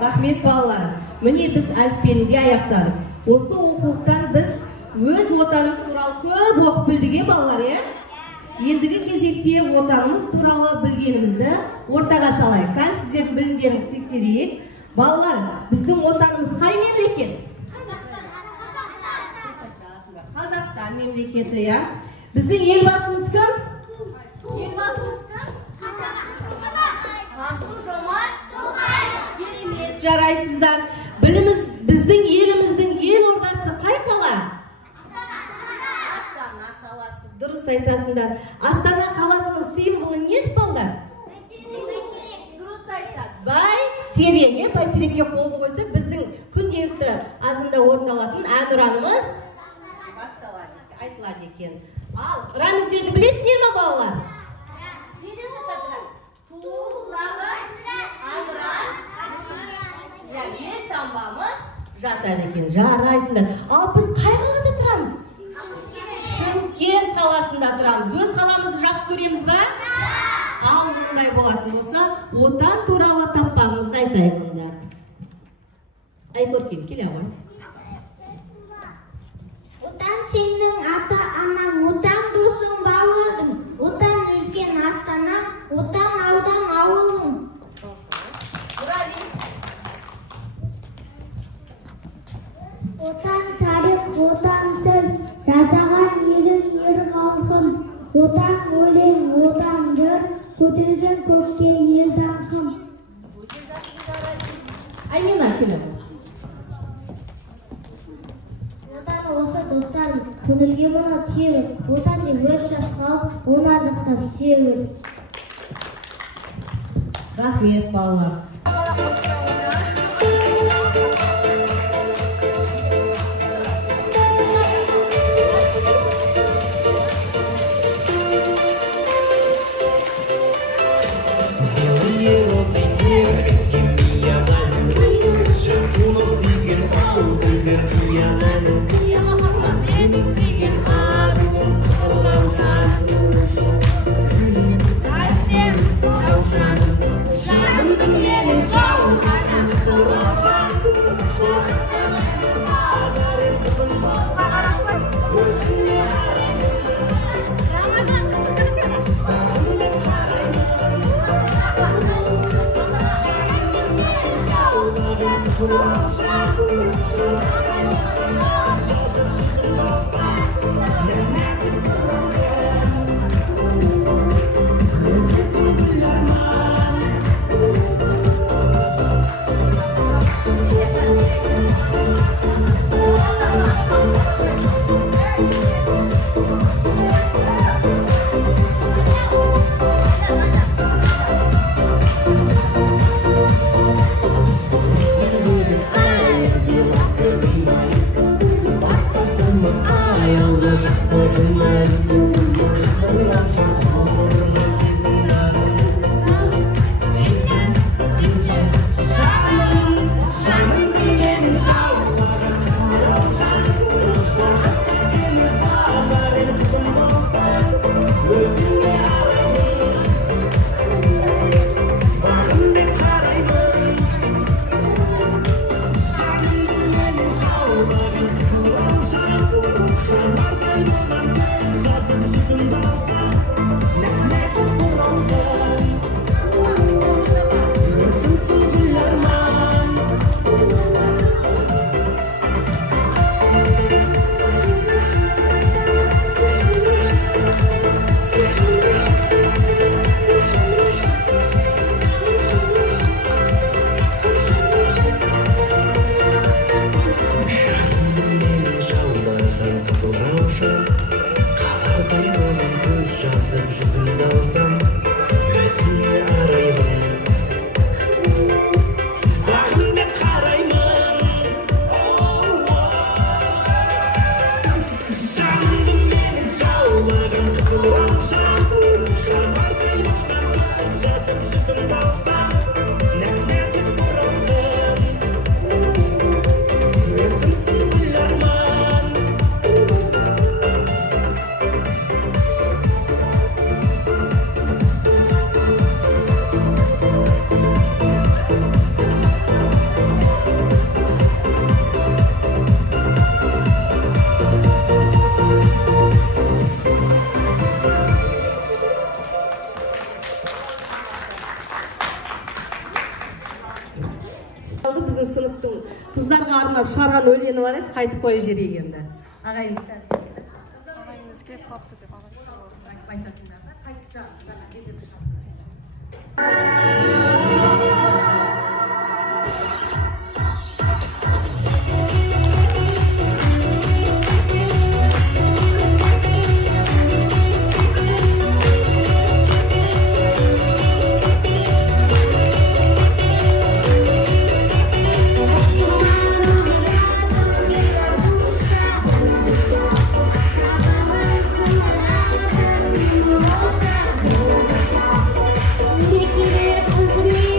Rahmet ballar, mine biz alifbeniga аяқтадық. Осы оқулықтан біз өз отанымыз туралы көп оқып білдік балалар, ендігі кезекте отанымыз туралы білгенімізді ортаға салайық. Қан сіздердің білімдеріңізді тексерейік. Балалар, біздің отанымыз қай мемлекет? Қазақстан мемлекеті, я. Біздің елбасымыз кім? Елбасымыз кім? Қасым-Жомарт Тоқаев. Керемет, жарайсыздар. Біліміз, біздің еліміздің елордасы қай қала? Астана қаласы. Дұрыс айтасыңдар. Астана қаласының символы не балдар? Дұрыс айтады. Бәйтерек. Бәйтерекке қолды қойсақ, біздің күнделікті азында орындалатын әнұранымыз айтылады екен. Ал, рәміздерді білесіңдер ме балалар? Не деп жатыр? Туылдағы әнұран, елтаңбамыз жатады екен. Жарайсыңдар. Ал біз қай қалада тұрамыз? Шымкент қаласында тұрамыз. Өз қаламызды жақсы көреміз ба? Ал, мұндай болатын болса, отан туралы таппағымызды айтайық онда. Ай көркем, келе ғой. Отан сенің ата-анаң, отан досың, бауырың, отан үлкен астанаң, отан аудан ауылың. Отан тарих, отан тіл, Жазаған елің ер халқым, отан өлең, отан жыр, көтерілген көкке ел даңқым. Аймина келем. Отан осы достарым, көңілге мұны тиеміз, отан деп өз жасқалып, оны ардақтап сүйеміз. Рахмет балалар. Біздің сыныптың қыздарға арнап шығарған өлеңі бар еді, қайтып қойып жіберейік енді. Ағайымыз келіп қалыпты деп айтасыңдар да, қайтып жағыңыздар келіп Thank you.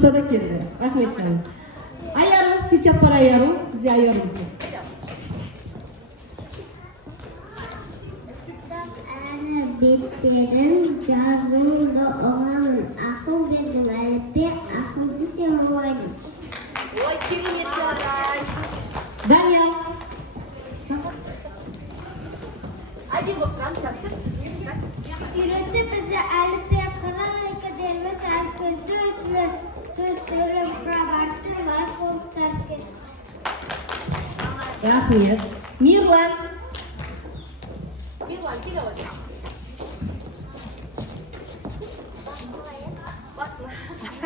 Tursa da keldi. Rahmet canım. Ayarım, siz çapar ayarım, bize ayarımız. Bitlerin cazında olan akıl benim elbette akıl düşen olayım. Oy kelimet yaray. Ben ya. Acı bakalım sen. Yürüttü bizi elbette karalayka derme şarkı sözlerim krabarttı var koltuklarken. Rahmet. Mirlan. Mirlan gel hadi.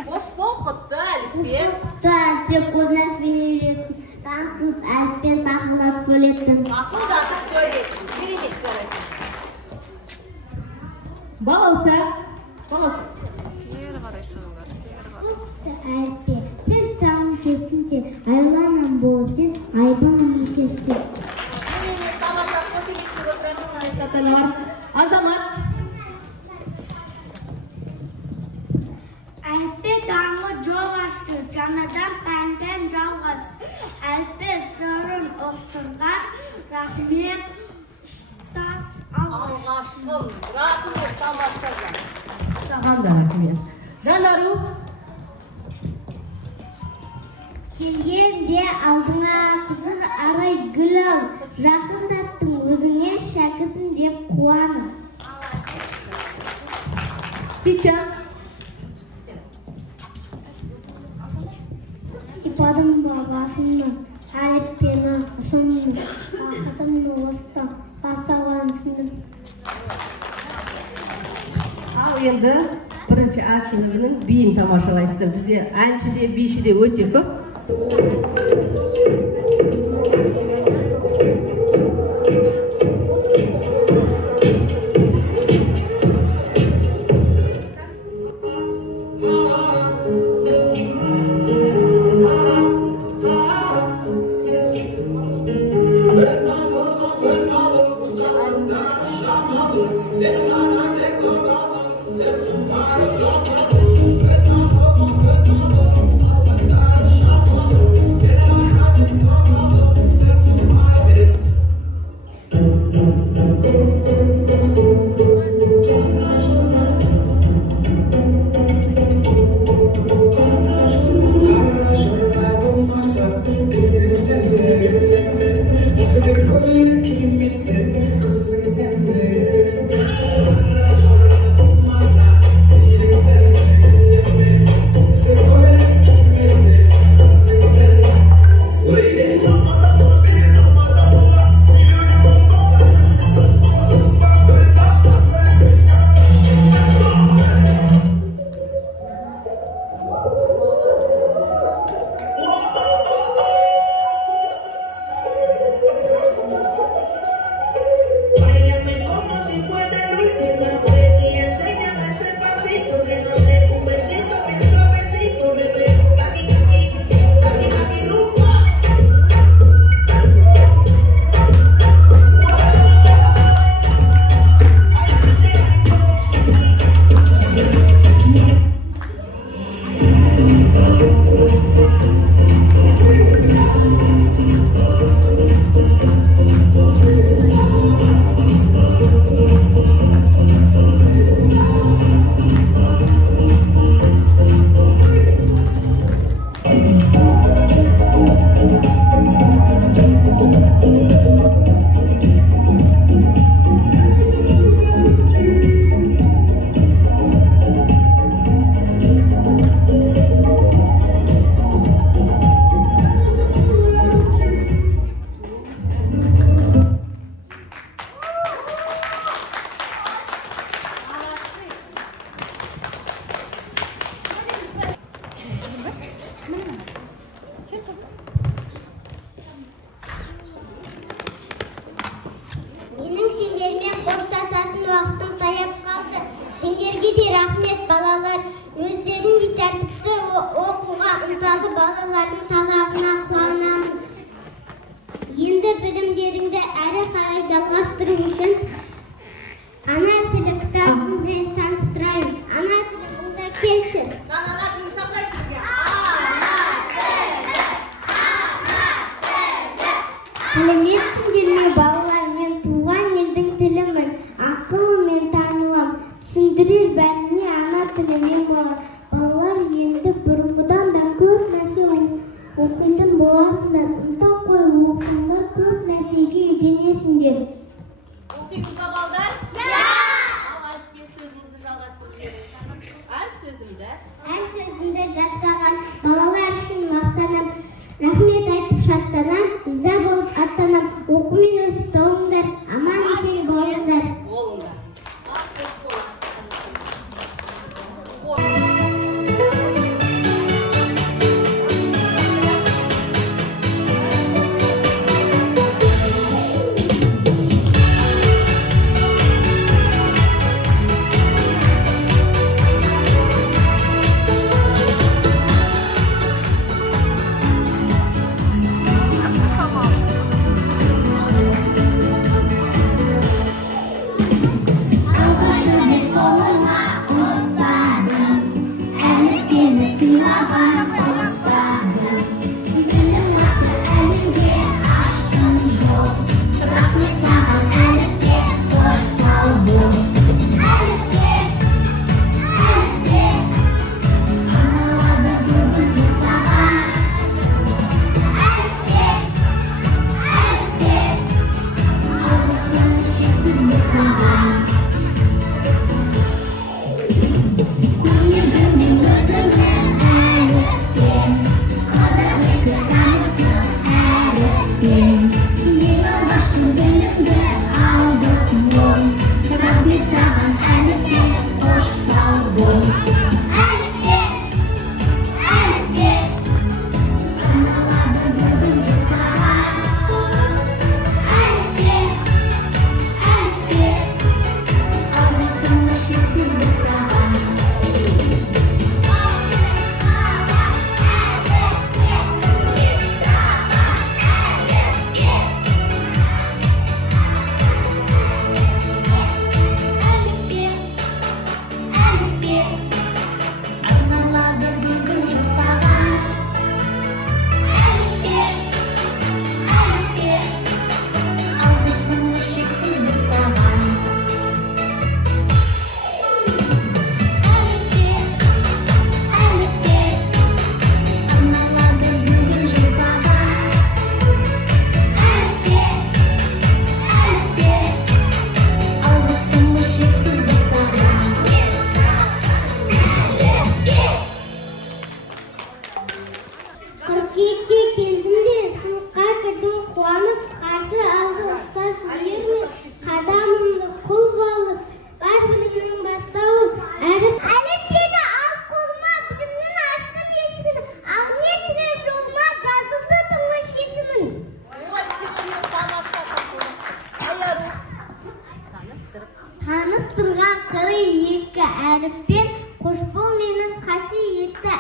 Boş bol kuttu Alp'e. Kuttu Alp'e konak verelim. Takıp Alp'e takılat söyledim. Akıl da atıp söyledim. Kelimet çaresi. Balausa. Balausa. Nereye karışıyorlar? Kuttu Alp'e. Sen canım kesince hayvanla boğulsun, hayvanla kestin. Azamat. Alp'e damla yol açtı, canadan benden calgaz. Alp'e sırrın oturgan, rahmet ustas Anlaştım. Rahmet anlaştım. Tamam da rahmet. Janaru. Kelgen de aldına kızıl aray gül al. Rakındattın özüne şakıdın dep kuanım. Siçan. Sipadım babasından, harip pena sonunda, ahadımla usta, bastavanısındım. Al endi birinchi A sinfining biyin tomoshalaysiz. Bizga anchida beshida o'ta ko'p.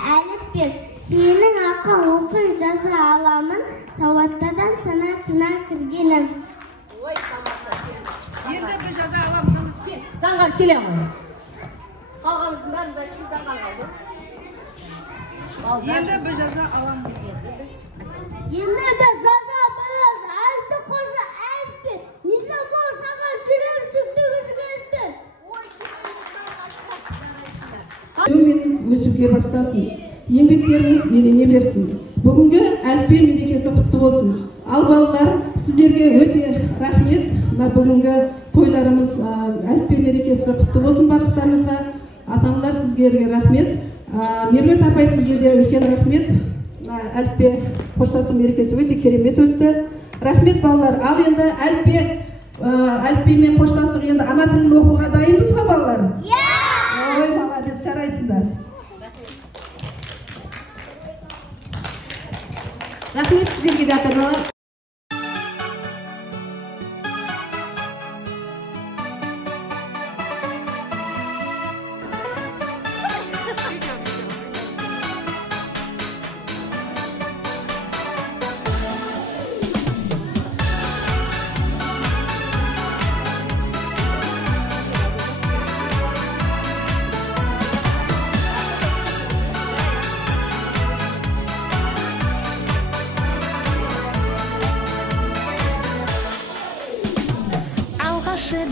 әліппен. Сенің ақын оқи жаза аламын, сауаттадан санатына кіргенім. Ой, тамаша. Енді біз жаза аламыз. Заңғар келе ғой. Қалғанымыздың бәріміз айтып заңғар қалды. Енді біз жаза аламыз. Енді біз жаза аламыз. Әлді қоса әліппен. Несі болсаған жүрем жүкті өзгерді. Өсуге бастасын. Еңбектеріңіз елене берсін. Бүгінгі әліппе мерекесі құтты болсын. Ал балалар, сіздерге өте рахмет. Бүгінгі тойларымыз әліппе мерекесі құтты болсын барлықтарыңызға. Ата-аналар сіздерге рахмет. Меруерт апай, сізге де үлкен рахмет. Әліппе қоштасу мерекесі өте керемет өтті. Рахмет балалар. Ал енді әліппемен қоштастық, енді ана тілін оқуға дайынбыз ба балалар? Ой, молодец, жарайсыңдар. Рахмет сіздерге де ата-аналар.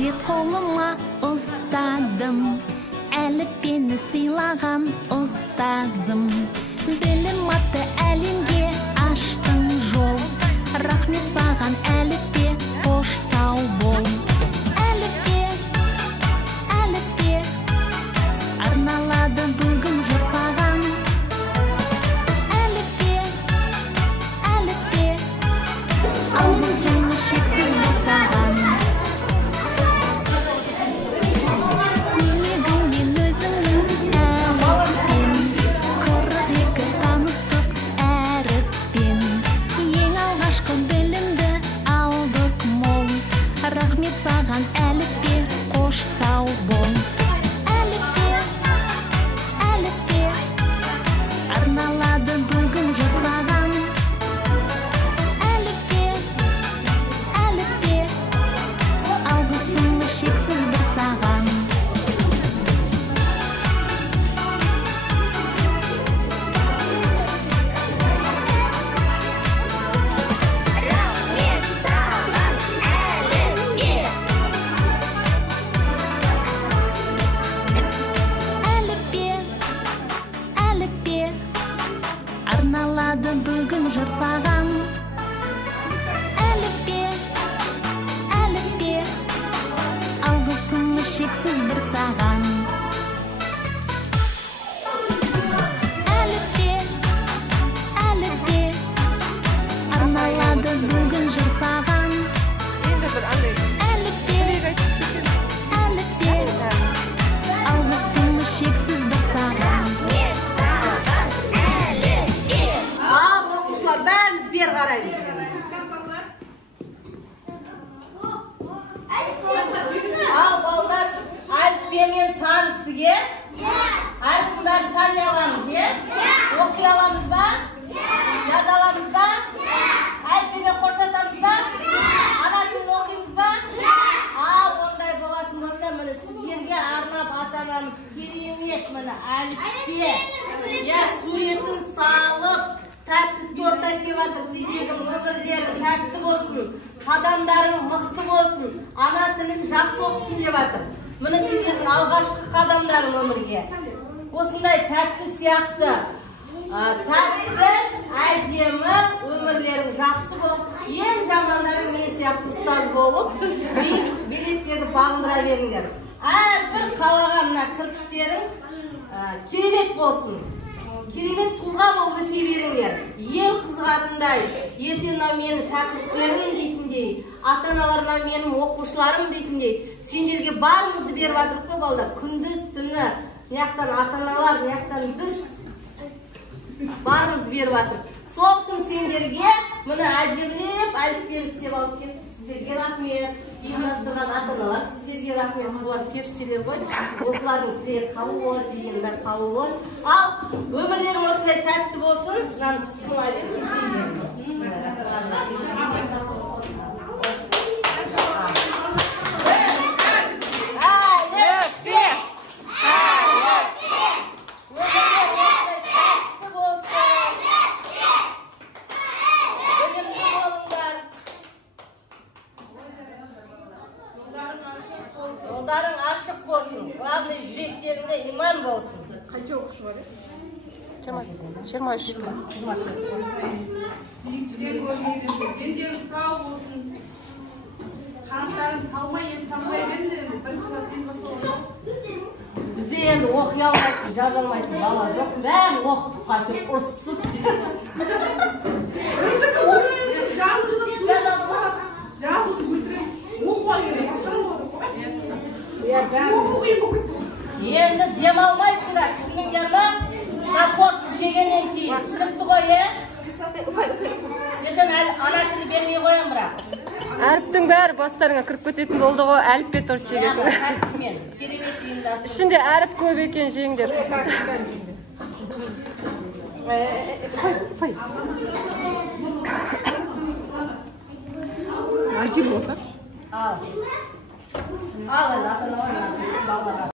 Рет қолыма ұстадым, әліппені сыйлаған ұстазым. Білім атты әлемге аштың жол, рахмет саған әліппе, қош сау бол. Әліппе, әліппе, арналады бүгін жыр саған. Әліппе, әліппе, алғысым шексіз бол саған. Рахмет саған әліппе, қош сау бол. Әліппе, әліппе, арналады бүгін жыр саған. Әліппе, әліппе, алғысым шексіз бір саған. Арналады бүгін жыр саған. Әліппе, әліппе, алғысым шексіз бір саған. Әліппе, әліппе, арналады бүгін жыр саған. Әліппе, әліппе, алғысым шексіз бір саған. Bәріміз бер қарайды. Ал балдар әліппемен таныстық, әліппені бәрін тани аламыз, оқи аламыз ба? Жаза аламыз ба? Әліппемен қоштасамыз ба? Ана тілін оқимыз ба? Ал ондай болатын болса, міне сіздерге арнап ата-анамыз керемет міне әліппе. Суретін салып тәртіпке ортайып деп жатыр. Сендердің өмірлерің тәртіпті болсын, қадамдарың мықты болсын, ана тілін жақсы оқысын деп жатыр. Міне сендердің алғашқы қадамдарың өмірге. Осындай тәртіпті сияқты, тәртіпті, әдемі өмірлерің жақсы болып, ең жамандарың мен сияқты ұстаз болып, белестерді бағындыра беріңдер. Әрбір қалаған мына кірпіштерің керемет болсын. Керемет тұлға болып өсе беріңдер. Ел қызғатындай, ертең менің шәкірттерім дейтіндей, ата-аналарыма менің оқушыларым дейтіндей, сендерге барымызды беріп жатырмыз ғой балдар. Күндіз түні, мияқтан ата-аналар, мияқтан біз барымызды беріп жатырмыз. Сол үшін сендерге мұны әдемілеп әліппені істеп алып кеттік. Сіздерге рахмет. Ұйымдастырған ата-аналар сіздерге рахмет. Олар періштелер ғой. Осылардың тілегі қабыл болады, дегенді қабыл болады. Ал өмірлерің Бәріңізге тәтті болсын. Мынаны сылайын, кесейін. Жолдарың ашық болсын. Главный жүректеріңде иман болсын. Қанша оқушы бар? 23. Дендерің сау болсын. Қанттарың талмай самғай беріңдер. Бірінші класс ең бастауы. Бізде енді оқи алмайтын, жаза алмайтын бала жоқ. Бәрі оқытып қатып, ұрсып жүреді. Рызықы ойын жарым жылдан жазуды өлтіреміз. Оқуға керек. Енді демалмайсыңдар, түсініңдер ма? Аккордты жегеннен кейін түсінікті ғой, Ертең ана тілі бермей қоям бірақ. Әріптің бәрі бастарыңа кіріп кететін болды ғой, әліппе торт жегесің. Керемет ұйымдастырып. Ішінде әріп көп екен, жеңдер. Альтир болса? Ал. Ал, ата-аналар балаларға.